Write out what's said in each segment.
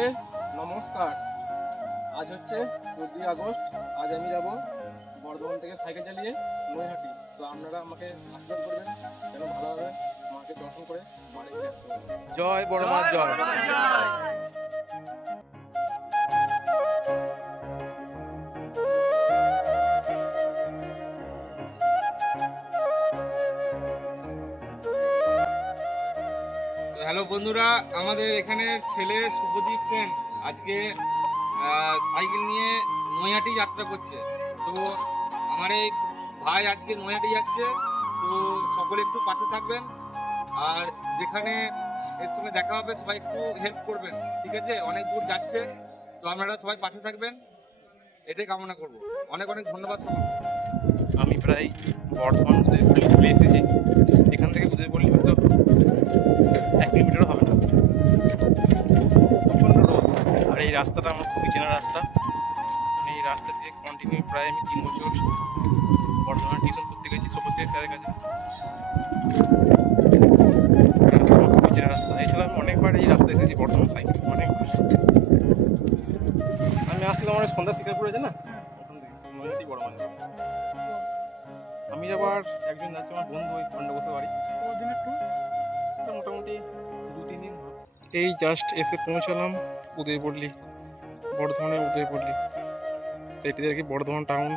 সবাইকে নমস্কার। আজ হচ্ছে 14 আগস্ট। আজ আমি যাব বর্ধমান থেকে সাইকেল চালিয়ে নৈহাটি। তো আপনারা আমাকে আশীর্বাদ করবেন যেন ভালোভাবে মাকে দর্শন করে বাড়ি ফিরে আসতে পারি। জয় বড় মা জয়। হ্যালো বন্ধুরা, আমাদের এখানে ছেলে শুভদীপ সেন আজকে সাইকেল নিয়ে নৈহাটি যাত্রা করছে। তো আমার এই ভাই আজকে নৈহাটি যাচ্ছে, তো সকলে একটু পাশে থাকবেন। আর যেখানে এর সঙ্গে দেখা হবে সবাই একটু হেল্প করবেন, ঠিক আছে? অনেক দূর যাচ্ছে, তো আপনারা সবাই পাশে থাকবেন, এটাই কামনা করব। অনেক অনেক ধন্যবাদ সকলকে। আমি প্রায় বর্ধমান উদয়পল্লী চলে এসেছি। এখান থেকে উদয়পল্লী হয়তো 1 কিলোমিটারও হবে না। প্রচণ্ড রোদ, আর এই রাস্তাটা আমার খুবই চেনা রাস্তা। এই রাস্তা দিয়ে কন্টিনিউ প্রায় আমি 3 বছর বর্ধমান টিউশন করতে গেছি সব্যসাচী স্যারের কাছে। রাস্তা আমার খুবই চেনা রাস্তা। এছাড়া আমি অনেকবার এই রাস্তায় এসেছি বর্ধমান সাইকেল, অনেকবার। আমি আসছিলাম আমার সন্ধ্যা শিকারপুর আছে না, ওখান থেকে নৈহাটি বর্ধমান। আমি যাবার একজন যাচ্ছে, আমার বন্ধু, ওই খন্ডবসে বাড়ি। মোটামুটি 2-3 দিন। এই জাস্ট এসে পৌঁছালাম উদয়পল্লী, বর্ধমানের উদয়পল্লী। এটি আর কি বর্ধমান টাউন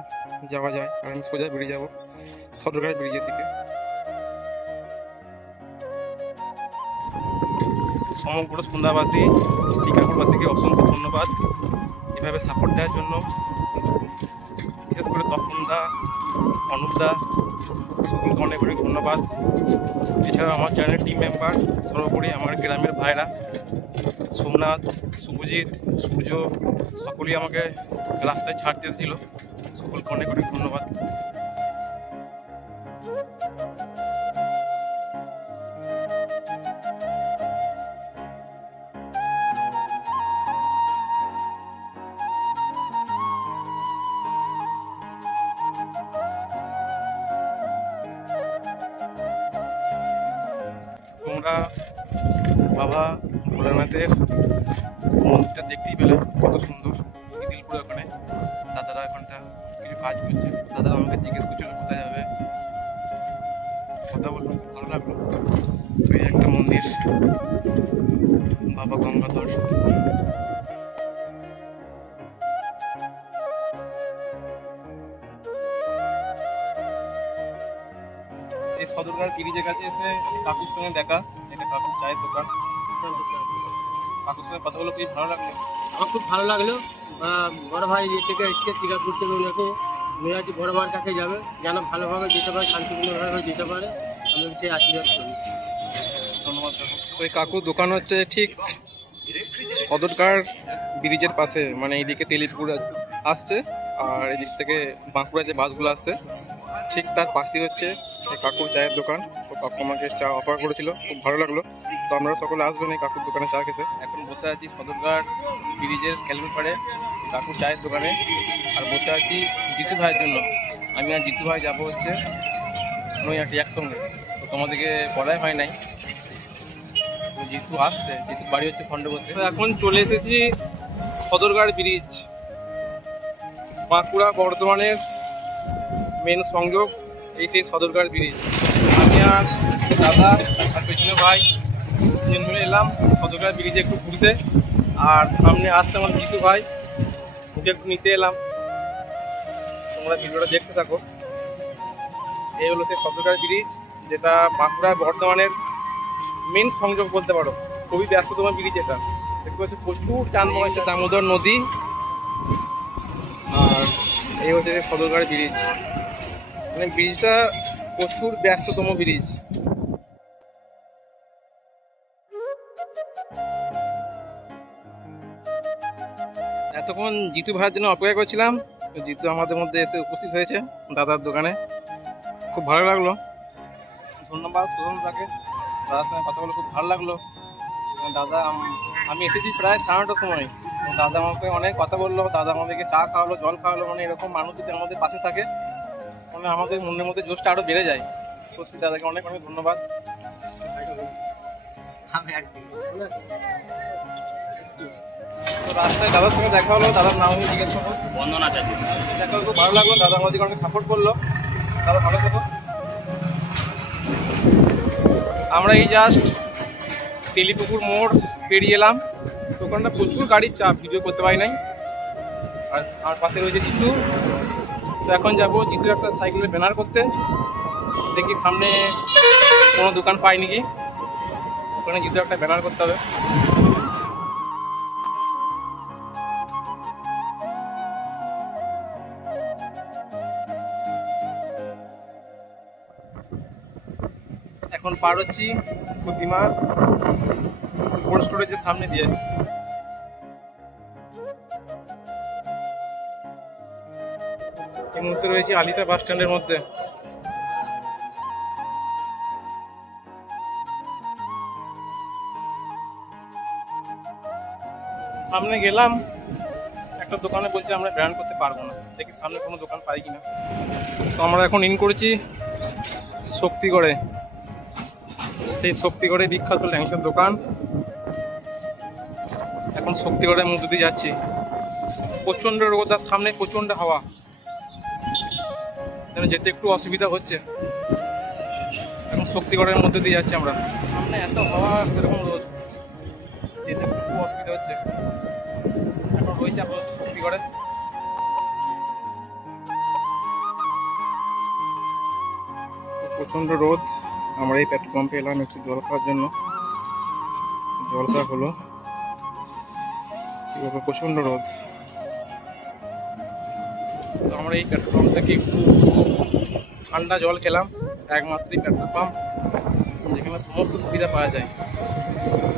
যাওয়া যায়, আর আমি সোজা বেরিয়ে যাবো সদরঘাট ব্রিজের দিকে। সমগ্র সন্ধ্যাবাসী শিকারপুরবাসীকে অসংখ্য ধন্যবাদ এভাবে সাপোর্ট দেওয়ার জন্য। বিশেষ করে তপনদা, অনুপদা, সকলকে অনেক অনেক ধন্যবাদ। এছাড়া আমার চ্যানেলের টিম মেম্বার, সর্বোপরি আমার গ্রামের ভাইরা সোমনাথ, শুভজিৎ, সূর্য, সকলেই আমাকে রাস্তায় ছাড়তে এসেছিল। সকলকে অনেক অনেক ধন্যবাদ। তোমরা বাবা ভোলানাথের মন্দিরটা দেখতেই পেলে, কত সুন্দর। দিলপুরে ওখানে দাদারা এখানটা কিছু কাজ করছে। দাদারা আমাকে জিজ্ঞেস করছিল কোথায় যাবে, কথা বললাম, ভালো লাগলো। তো এই একটা মন্দির, বাবা গঙ্গাধর। এই সদরঘাট ব্রিজের কাছে এসে কাকুর সঙ্গে দেখা, এটা কাকুর চায়ের দোকান। কাকুর সঙ্গে কথা বলে খুবই ভালো লাগলো। আমার খুব ভালো লাগলো। বড় ভাই থেকে এসে শিকারপুর থেকে ওনাকে নৈহাটি বড় ভাইয়ের কাছে যাবে, যেন ভালোভাবে যেতে পারে, শান্তিপূর্ণভাবে যেতে পারে, আমি সেই আশীর্বাদ করি। ধন্যবাদ কাকু। ওই কাকুর দোকান হচ্ছে ঠিক সদরঘাট ব্রিজের পাশে, মানে এইদিকে তেলিপুর আসছে আর এদিক থেকে বাঁকুড়া যে বাসগুলো আসছে ঠিক তার পাশেই হচ্ছে এই কাকুর চায়ের দোকান। তো কাকু আমাকে চা অফার করেছিল, খুব ভালো লাগলো। তো আপনারা সকলে আসবেন এই কাকুর দোকানে চা খেতে। এখন বসে আছি সদরঘাট ব্রিজের ক্যালম পাড়ে কাকুর চায়ের দোকানে, আর বসে আছি জিতু ভাইয়ের জন্য। আমি আর জিতু ভাই যাবো হচ্ছে নৈহাটি একসঙ্গে। তো তোমাদেরকে বলাই হয় নাই, জিতু আসছে, জিতু বাড়ি হচ্ছে খন্ডবসে। এখন চলে এসেছি সদরঘাট ব্রিজ, বাঁকুড়া বর্ধমানের মেন সংযোগ এই সেই সদরঘাট ব্রিজ। আমি আর দাদা আর পেছনে ভাই তিনজন মিলে এলাম সদরঘাট ব্রিজে একটু ঘুরতে, আর সামনে আসতে আমার জিতু ভাই, ওকে একটু নিতে এলাম। তোমরা ভিডিওটা দেখতে থাকো। এই হলো সেই সদরঘাট ব্রিজ, যেটা বাঁকুড়া বর্ধমানের মেন সংযোগ বলতে পারো। খুবই ব্যস্ততম ব্রিজ এটা। দেখতে পাচ্ছি প্রচুর যানবাহন, হচ্ছে দামোদর নদী। আর এই হচ্ছে সদরঘাট ব্রিজ, মানে ব্রিজটা প্রচুর ব্যস্ততম ব্রিজ। এতক্ষণ জিতু ভাইয়ের জন্য অপেক্ষা করছিলাম, জিতু আমাদের মধ্যে এসে উপস্থিত হয়েছে দাদার দোকানে। খুব ভালো লাগলো, ধন্যবাদ সুধনদাকে। দাদার সঙ্গে কথা বলে খুব ভালো লাগলো। দাদা, আমি এসেছি প্রায় 9:30টার সময়। দাদা আমাকে অনেক কথা বললো, দাদা আমাদেরকে চা খাওয়ালো, জল খাওয়ালো। মানে এরকম মানুষ যদি আমাদের পাশে থাকে, মানে আমাদের মনের মধ্যে জোশটা আরও বেড়ে যায়। সত্যি দাদাকে অনেক অনেক ধন্যবাদ। তো রাস্তায় দাদার সঙ্গে দেখা হলো, দাদার নাম আমি জিজ্ঞেস করবো। বন্দনা চাচি। দেখা খুব ভালো লাগলো, দাদা আমাদেরকে অনেক সাপোর্ট করলো। দাদা ভালো থাকো। আমরা এই জাস্ট তেলিপুকুর মোড় পেরিয়ে এলাম। দোকানটা প্রচুর গাড়ির চাপ, ভিডিও করতে পারি নাই। আর আমার পাশে রয়েছে জিতু। তো এখন যাবো জিতুর একটা সাইকেলের ব্যানার করতে, দেখি সামনে কোনো দোকান পাই নাকি। ওখানে জিতুর একটা ব্যানার করতে হবে। এখন পার হচ্ছি সুতিমা কোল্ড স্টোরেজের সামনে দিয়ে। এই মুহূর্তে রয়েছি আলিশা বাস স্ট্যান্ডের মধ্যে। সামনে গেলাম একটা দোকানে, বলছে আমরা ব্র্যান্ড করতে পারবো না, দেখি সামনে কোনো দোকান পাই কিনা। তো আমরা এখন ইন করেছি শক্তিগড়ে। সেই শক্তিগড়ে বিখ্যাত ল্যাংচার দোকান। এখন শক্তিগড়ের মধ্যে দিয়ে যাচ্ছি। প্রচণ্ড রোদ আর সামনে প্রচণ্ড হাওয়া, যেতে একটু অসুবিধা হচ্ছে। এখন শক্তিগড়ের মধ্যে দিয়ে যাচ্ছি আমরা। সামনে এত হাওয়া সেরকম রোদ, যেতে একটু অসুবিধা হচ্ছে। এখন রয়েছে আপাতত শক্তিগড়ে। প্রচণ্ড রোদ। আমরা এই পেট্রোল পাম্পে এলাম একটু জল খাওয়ার জন্য। জল খাওয়া হলো, প্রচণ্ড রোদ। তো আমরা এই পেট্রোল পাম্প থেকে একটু ঠান্ডা জল খেলাম। একমাত্রই পেট্রোল পাম্প যেখানে সমস্ত সুবিধা পাওয়া যায়,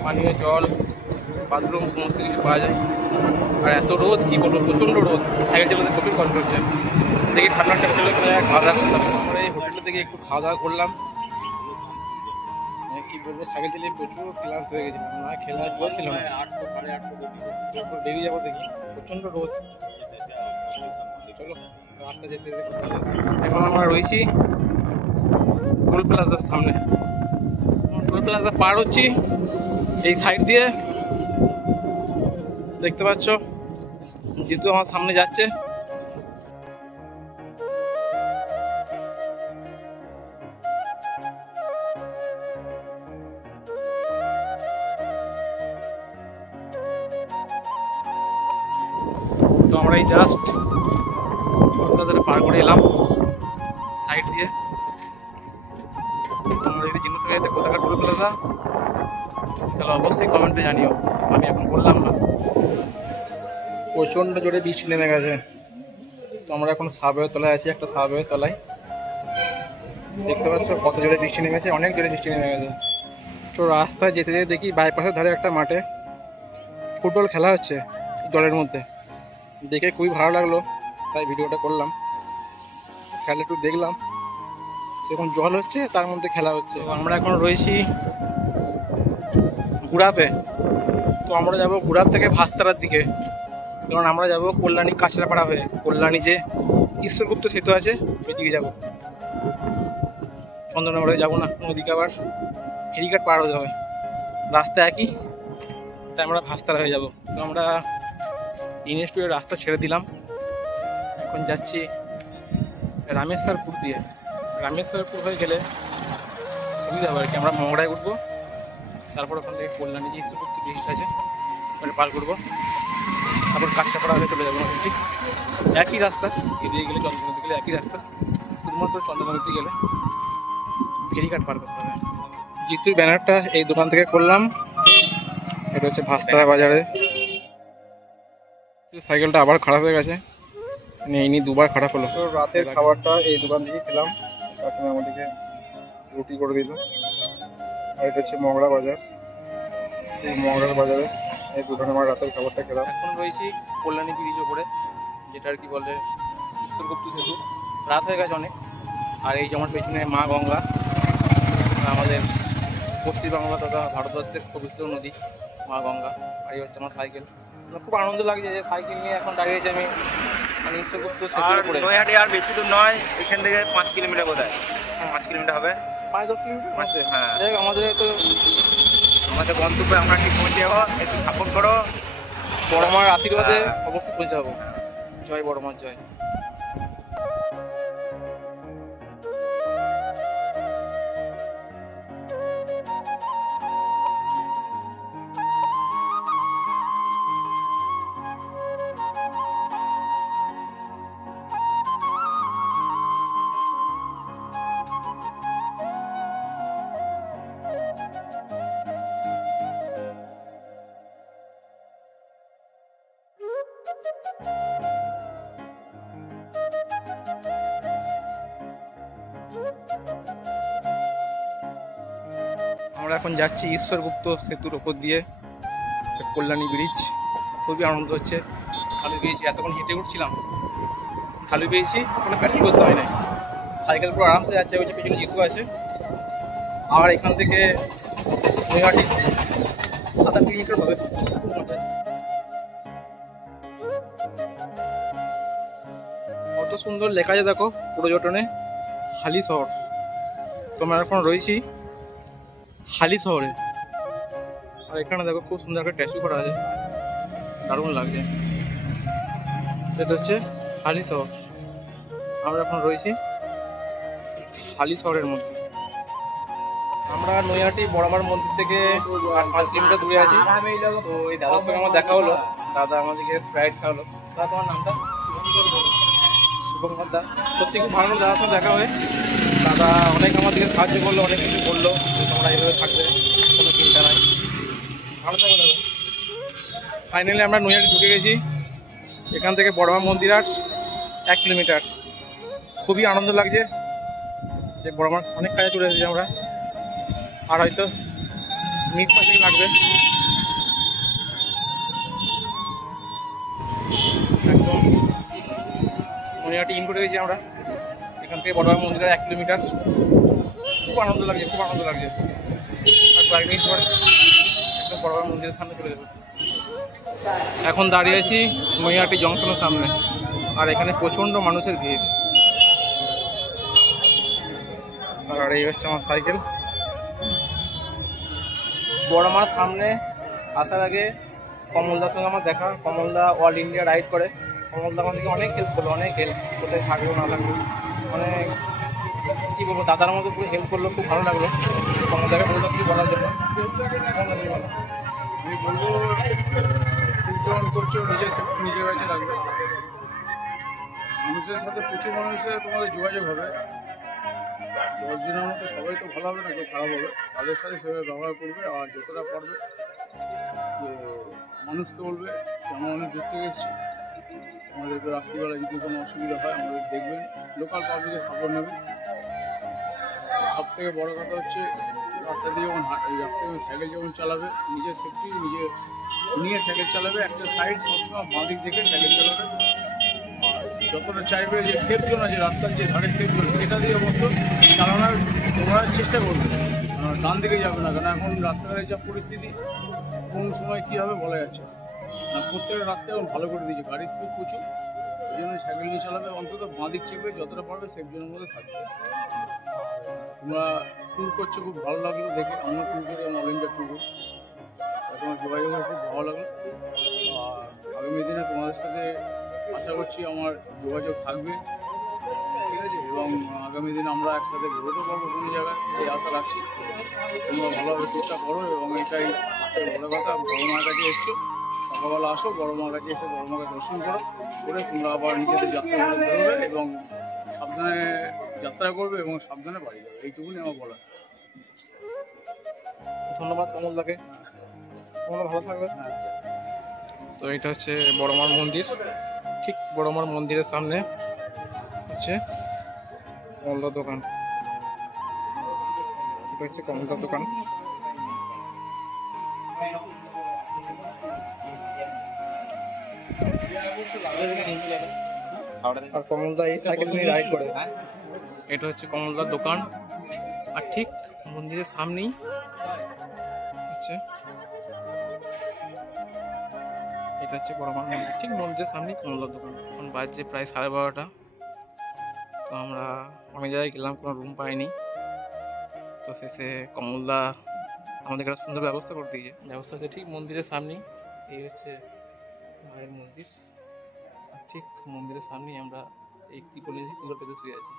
পানীয় জল, বাথরুম, সমস্ত কিছু পাওয়া যায়। আর এত রোদ কি বলবো, প্রচণ্ড রোদ, সাইকেল চালাতে প্রচুর কষ্ট হচ্ছে। দেখি সামনে একটা হোটেলে খাওয়া দাওয়া করতে হবে। আমরা এই হোটেলে থেকে একটু খাওয়া দাওয়া করলাম। কি বলবো, সাইকেল চালিয়ে প্রচুর ক্লান্ত হয়ে গেছিলাম, না খেলার জল ছিল না। বেরিয়ে যাবো দেখি, প্রচণ্ড রোদ। চলো রাস্তা যেতে যেতে। এখন আমরা রয়েছি টোল প্লাজার সামনে। টোল প্লাজা পার হচ্ছি এই সাইড দিয়ে, দেখতে পাচ্ছ জিতু আমার সামনে যাচ্ছে। তো আমরা এই জাস্ট টোল প্লাজাটা পার করে এলাম সাইড দিয়ে। তোমরা যদি চিনতে পারো কোথাকার টোল প্লাজা তাহলে অবশ্যই কমেন্টে জানিও, আমি এখন বললাম না। প্রচণ্ড জোরে বৃষ্টি নেমে গেছে। তো আমরা এখন সাবওয়ের তলায় আছি, একটা সাবওয়ের তলায়। দেখতে পাচ্ছ কত জোরে বৃষ্টি নেমেছে, অনেক জোরে বৃষ্টি নেমে গেছে। তো রাস্তায় যেতে যেতে দেখি বাইপাসের ধারে একটা মাঠে ফুটবল খেলা হচ্ছে জলের মধ্যে। দেখে খুবই ভালো লাগলো, তাই ভিডিওটা করলাম। খেলা একটু দেখলাম, সেরকম জল হচ্ছে, তার মধ্যে খেলা হচ্ছে। আমরা এখন রয়েছি গুড়াপে। তো আমরা যাব গুড়াপ থেকে ভাস্তারার দিকে, কারণ আমরা যাব কল্যাণী কাঁচরাপাড়া হয়ে। কল্যাণী যে ঈশ্বরগুপ্ত সেতু আছে ওইদিকে যাব, চন্দননগরে যাবো না। ওদিকে আবার ফেরিঘাট পার হতে হবে, রাস্তা একই, তাই আমরা ভাস্তারা হয়ে যাব। তো আমরা ইনস্টুয়ের রাস্তা ছেড়ে দিলাম, এখন যাচ্ছি রামেশ্বরপুর দিয়ে। রামেশ্বরপুর হয়ে গেলে সুবিধা হবে আর কি। আমরা মংড়ায় উঠবো, তারপর ওখান থেকে কল্যাণী যে ঈশ্বরগুপ্ত ব্রিজটা আছে ওখানে পার করবো, তারপর কাঁচরাপাড়া হয়ে চলে যাবো। ঠিক একই রাস্তা, এদিকে গেলে চন্দ্রনগর গেলে একই রাস্তা, শুধুমাত্র চন্দ্রনগরতে গেলে ফেরিঘাট পার করতে হবে। জিতুর ব্যানারটা এই দোকান থেকে করলাম, এটা হচ্ছে ভাস্তারা বাজারে। সাইকেলটা আবার খারাপ হয়ে গেছে, নেইনি, দুবার খারাপ হলো। তো রাতের খাবারটা এই দোকান থেকে খেলাম, তারপরে আমাদেরকে রুটি করে দিল। আর এটা হচ্ছে মংড়া বাজার, এই মংড়ার বাজারে এই দোকানে আমার রাতের খাবারটা খেলাম। এখন রয়েছি কল্যাণী ব্রিজ ওপরে, যেটা আর কি বলে ঈশ্বরগুপ্ত সেতু। রাত হয়ে গেছে অনেক। আর এই যে আমার পেছনে মা গঙ্গা, আমাদের পশ্চিমবাংলা তথা ভারতবর্ষের পবিত্র নদী মা গঙ্গা। আর এই হচ্ছে আমার সাইকেল। খুব আনন্দ লাগছে যে সাইকেল নিয়ে এখন দাঁড়িয়েছি আমি মানে ঈশ্বরগুপ্ত সেতুর উপরে। নৈহাটি আর বেশি দূর নয়, এখান থেকে 5 কিলোমিটার বোধ হয়, 5 কিলোমিটার হবে, 5-10 কিলোমিটার আছে। হ্যাঁ, আমাদের তো আমাদের গন্তব্যে আমরা ঠিক পৌঁছে যাবো। একটু সাপোর্ট করো, বড় মার আশীর্বাদে অবশ্যই পৌঁছে যাবো। জয় বড় মার জয়। আমরা এখন যাচ্ছি ঈশ্বরগুপ্ত সেতুর ওপর দিয়ে কল্যাণী ব্রিজ। খুবই আনন্দ হচ্ছে। ঢালু পেয়েছি, এতক্ষণ হেঁটে উঠছিলাম, ঢালু পেয়েছি, কোনো প্যাট্রোল করতে হয় না, সাইকেল পুরো আরামসে যাচ্ছে। ওই যে পেছনে জিতু আছে। আর এখান থেকে নৈহাটি 7-8 কিলোমিটার হবে। কত সুন্দর লেখা আছে দেখো পর্যটনে, হালি শহর। তোমরা এখন রয়েছি হালি শহরে। আর এখানে দেখো খুব সুন্দর একটা ট্যাচু করা আছে, দারুণ লাগছে। এটা হচ্ছে হালি শহর। আমরা এখন রয়েছি হালি শহরের মধ্যে। আমরা নৈহাটি বড়মার মন্দির থেকে 5 কিলোমিটার দূরে আছি। তো এই দাদার সঙ্গে আমার দেখা হলো, দাদা আমাদেরকে স্প্রাইট খাওয়ালো। দাদা তোমার নামটা? শুভঙ্কর দা। সত্যি খুব ভালো দাদার সঙ্গে দেখা হয়ে। দাদা অনেক আমাদেরকে সাহায্য করলো, অনেক কিছু বললো, তোমরা এইভাবে থাকবে, কোনো চিন্তা নাই, ভালো থাকো দাদা। ফাইনালি আমরা নৈহাটি ঢুকে গেছি। এখান থেকে বড়মা মন্দির আর 1 কিলোমিটার। খুবই আনন্দ লাগছে যে বড়মার অনেক কাজে চলে এসেছি আমরা। আর হয়তো মিনিট 5 লাগবে। একদম নৈহাটি ইন করে গেছি আমরা। এখান থেকে বড়মা মন্দিরের 1 কিলোমিটার। খুব আনন্দ লাগছে, খুব আনন্দ লাগছে। আর 5 মিনিট পর একদম বড়মা মন্দিরের সামনে চলে যাবো। এখন দাঁড়িয়ে আছি নৈহাটি জংশনের সামনে। আর এখানে প্রচণ্ড মানুষের ভিড়। আর এই হচ্ছে আমার সাইকেল। বড়মার সামনে আসার আগে কমলদার সঙ্গে আমার দেখা। কমলদা অল ইন্ডিয়া রাইড করে। কমলদা আমাদেরকে অনেক হেল্প করলো, অনেক হেল্প। কোথায় থাকলো না থাকলো অনেক, কী বলবো, দাদার মতো পুরো হেল্প করলো। খুব ভালো লাগলো। কমলদাকে বললাম কি বলার জন্য। আমি বলবো যখন করছো নিজের সেফটি নিজের কাছে রাখবে। মানুষের সাথে প্রচুর মানুষের তোমাদের যোগাযোগ হবে। 10 দিনের মধ্যে সবাই তো ভালো হবে না, কেউ খারাপ হবে। তাদের সাথে সেভাবে ব্যবহার করবে। আর যতটা পারবে যে মানুষকে বলবে যে আমরা অনেক দূর থেকে এসেছি, আমাদেরকে রাত্রিবেলা যদি কোনো অসুবিধা হয় আমাদের দেখবেন, লোকাল পাবলিকের সাপোর্ট নেবেন। সব থেকে বড় কথা হচ্ছে রাস্তা দিয়ে যখন রাস্তায় সাইকেল যখন চালাবে, নিজের সেফটি নিয়ে সাইকেল চালাবে। একটা সাইড সবসময় বাঁ দিক দেখে সাইকেল চালাবে। আর যতটা চাইবে যে সেফ জোন আছে, রাস্তার যে ধারে সেফ জোন, সেটা দিয়ে অবশ্য চালানোর তোমরা চেষ্টা করবে। ডান দিকে যাবে না, কারণ এখন রাস্তাঘাটের যা পরিস্থিতি, কোন সময় কী হবে বলা যাচ্ছে না। প্রত্যেকটা রাস্তায় এখন ভালো করে দিয়েছে, গাড়ির স্পিড প্রচুর। ওই জন্য সাইকেল নিয়ে চালাবে, অন্তত বাঁ দিক চেপে যতটা পারবে সেফ জোনের মধ্যে থাকবে। তোমরা ট্যুর করছো, খুব ভালো লাগলো দেখে। আমিও ট্যুর করি, আমি অল ইন্ডিয়া ট্যুর করি। তোমার যোগাযোগ খুব ভালো লাগলো। আর আগামী দিনে তোমাদের সাথে আশা করছি আমার যোগাযোগ থাকবে, ঠিক আছে? এবং আগামী দিন আমরা একসাথে বেরোতে পারবো কোনো জায়গায়, সেই আশা রাখছি। তোমরা ভালোভাবে ট্যুরটা করো। এবং এটাই সবথেকে বড়ো কথা, বড় মার কাছে এসছো, সকালবেলা আসো, বড় মার কাছে এসে বড় মাকে দর্শন করো, করে তোমরা আবার নিজেদের যাত্রা করে বেরোবে এবং সাবধানে যাত্রা করবে এবং সাবধানে বাড়ি যাবে। এইটুকুনি আমার বলার। ধন্যবাদ কমলদাকে। তোমরা ভালো থাকবে। তো এটা হচ্ছে বড়মার মন্দির। ঠিক বড়মার মন্দিরের সামনে হচ্ছে কমলদার দোকান। এটা হচ্ছে কমলদার দোকান। আর কমলদা এই সাইকেল নিয়ে রাইড করে। এটা হচ্ছে কমলদার দোকান। আর ঠিক মন্দিরের সামনেই হচ্ছে, এটা হচ্ছে বড়মার মন্দির। ঠিক মন্দিরের সামনেই কমলদার দোকান। এখন বাজছে প্রায় 12:30। তো আমরা অনেক জায়গায় গেলাম, কোনো রুম পাইনি। তো শেষে কমলদা আমাদের একটা সুন্দর ব্যবস্থা করে দিয়েছে। ব্যবস্থা হচ্ছে ঠিক মন্দিরের সামনেই। এই হচ্ছে মায়ের মন্দির, আর ঠিক মন্দিরের সামনেই আমরা এই ত্রিপল পেতে শুয়ে আছি।